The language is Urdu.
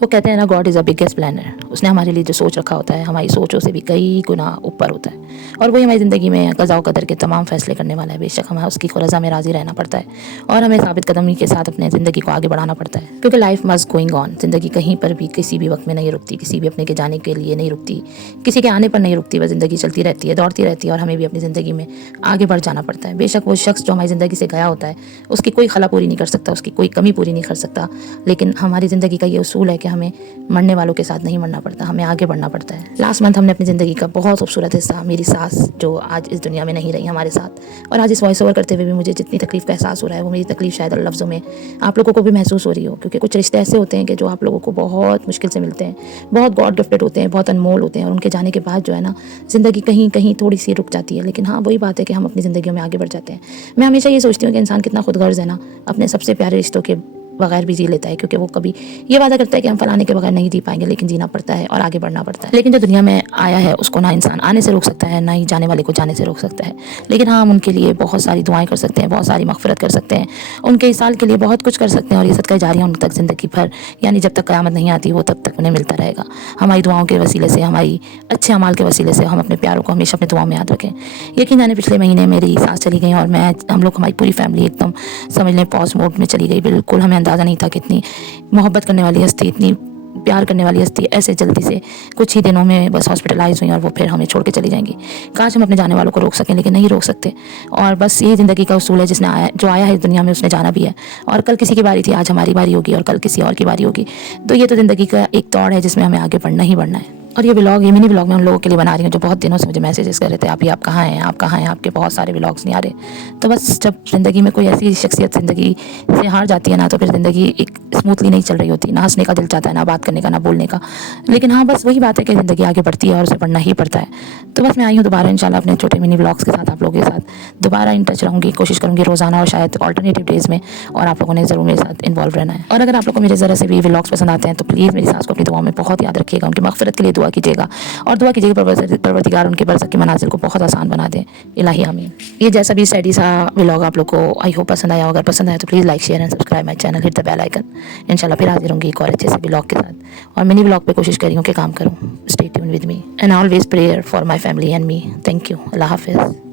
وہ کہتے ہیں نا God is a biggest planner. اس نے ہمارے لیے جو سوچ رکھا ہوتا ہے ہماری سوچوں سے بھی کئی گنا اوپر ہوتا ہے, اور وہی ہماری زندگی میں قضاء و قدر کے تمام فیصلے کرنے والا ہے. بے شک ہمیں اس کی رضا میں راضی رہنا پڑتا ہے اور ہمیں ثابت قدمی کے ساتھ اپنے زندگی کو آگے بڑھانا پڑتا ہے, کیونکہ لائف مز گوئنگ آن. زندگی کہیں پر بھی کسی بھی وقت میں نہیں رکتی, کسی بھی اپنے کے جانے کے لیے نہیں رکتی, کسی کے آنے پر نہیں رکتی. وہ زندگی چلتی رہتی ہے, دوڑتی رہتی ہے, اور ہمیں بھی اپنی زندگی میں آگے بڑھ جانا پڑتا ہے. بے شک وہ شخص جو ہماری زندگی سے گیا ہوتا ہے اس کی کوئی خلا پوری نہیں کر سکتا, اس کی کوئی کمی پوری نہیں کر سکتا, لیکن ہماری زندگی کا یہ اصول ہے کہ ہمیں مرنے والوں کے ساتھ نہیں مرنا پڑتا, ہمیں آگے بڑھنا پڑتا ہے. لاسٹ منتھ ہم نے اپنی زندگی کا بہت خوبصورت حصہ, میری ساس جو آج اس دنیا میں نہیں رہی ہمارے ساتھ, اور آج اس وائس اوور کرتے ہوئے بھی مجھے جتنی تکلیف کا احساس ہو رہا ہے وہ میری تکلیف شاید لفظوں میں آپ لوگوں کو بھی محسوس ہو رہی ہو, کیونکہ کچھ رشتے ایسے ہوتے ہیں کہ جو آپ لوگوں کو بہت مشکل سے ملتے ہیں, بہت گاڈ گفٹڈ ہوتے ہیں, بہت انمول ہوتے ہیں, اور ان کے جانے کے بعد جو ہے نا زندگی کہیں کہیں تھوڑی سی رک جاتی ہے. لیکن ہاں وہی بات ہے کہ ہم اپنی زندگیوں میں آگے بڑھ جاتے ہیں. میں ہمیشہ یہ سوچتی ہوں کہ انسان کتنا خود غرض ہے نا, اپنے سب سے پیارے رشتوں کے بغیر بھی جی لیتا ہے, کیونکہ وہ کبھی یہ وعدہ کرتا ہے کہ ہم فلانے کے بغیر نہیں جی پائیں گے, لیکن جینا پڑتا ہے اور آگے بڑھنا پڑتا ہے. لیکن جو دنیا میں آیا ہے اس کو نہ انسان آنے سے روک سکتا ہے, نہ ہی جانے والے کو جانے سے روک سکتا ہے. لیکن ہاں ہم ان کے لیے بہت ساری دعائیں کر سکتے ہیں, بہت ساری مغفرت کر سکتے ہیں, ان کے اصال کے لیے بہت کچھ کر سکتے ہیں, اور یہ صدقہ جاریہ ان تک زندگی بھر, یعنی جب تک قیامت نہیں آتی وہ تب تک انہیں ملتا رہے گا. ہماری دعاؤں کے وسیلے سے, ہماری اچھے اعمال کے وسیلے سے ہم اپنے پیاروں کو ہمیشہ اپنے دعاؤں میں یاد رکھیں. یقین جانے پچھلے مہینے میری سانس چلی گئی, اور ہم لوگ ہماری پوری فیملی ایک دم سمجھ لیں پاز موڈ میں چلی گئی. بالکل ہمیں اندازہ نہیں تھا کہ اتنی محبت کرنے والی ہستی, اتنی پیار کرنے والی ہستی ایسے جلدی سے کچھ ہی دنوں میں بس ہاسپٹلائز ہوئیں, اور وہ پھر ہمیں چھوڑ کے چلی جائیں گی. کاش ہم اپنے جانے والوں کو روک سکیں, لیکن نہیں روک سکتے. اور بس یہی زندگی کا اصول ہے, جو آیا ہے اس دنیا میں اس نے جانا بھی ہے, اور کل کسی کی باری تھی, آج ہماری باری ہوگی, اور کل کسی اور کی باری ہوگی. تو یہ تو زندگی کا ایک دوڑ ہے جس میں ہمیں آگے بڑھنا ہی بڑھنا ہے. اور یہ منی بلاگ میں ان لوگوں کے لیے بنا رہی ہوں جو بہت دنوں سے مجھے میسیجز کر رہے تھے, آپ کہاں ہیں, آپ کہاں ہیں, آپ کے بہت سارے ولاگس نہیں آ رہے. تو بس جب زندگی میں کوئی ایسی شخصیت زندگی سے ہار جاتی ہے نا, تو پھر زندگی ایک اسموتھلی نہیں چل رہی ہوتی, نہ ہنسنے کا دل چاہتا ہے, نہ بات کرنے کا, نہ بولنے کا. لیکن ہاں بس وہی بات ہے کہ زندگی آگے بڑھتی ہے اور اسے بڑھنا ہی پڑتا ہے. تو بس میں آئی ہوں دوبارہ انشاءاللہ اپنے چھوٹے منی بلاگس کے ساتھ, آپ لوگوں کے ساتھ دوبارہ ان ٹچ رہوں گی. کوشش کروں گی روزانہ اور شاید آلٹرنیٹیو ڈیز میں, اور آپ لوگوں نے ضرور میرے ساتھ انوالو رہنا ہے. اور اگر آپ لوگوں کو میرے ذرا سے بھی ولاگس پسند آتے ہیں تو پلیز میری ساس کو اپنی دعاؤں میں بہت یاد رکھیے گا, ان کی مغفرت کے لیے دعا کیجیے گا, اور دعا کیجیے گا پروردگار ان کے برزخ کی منازل کو بہت آسان بنا دے. الہی آمین. یہ جیسا بھی سیڈی سا ولاگ آپ لوگ کو آئی ہوپ پسند آیا, اگر پسند آیا تو please like share and subscribe my channel, hit the bell icon. انشاءاللہ پھر حاضر ہوں گی ایک اور اچھے سے ولاگ کے ساتھ, اور منی ولاگ پہ کوشش کر رہی ہوں کہ کام کروں. Stay tune with me and always prayer for my family and me. Thank you. اللہ حافظ.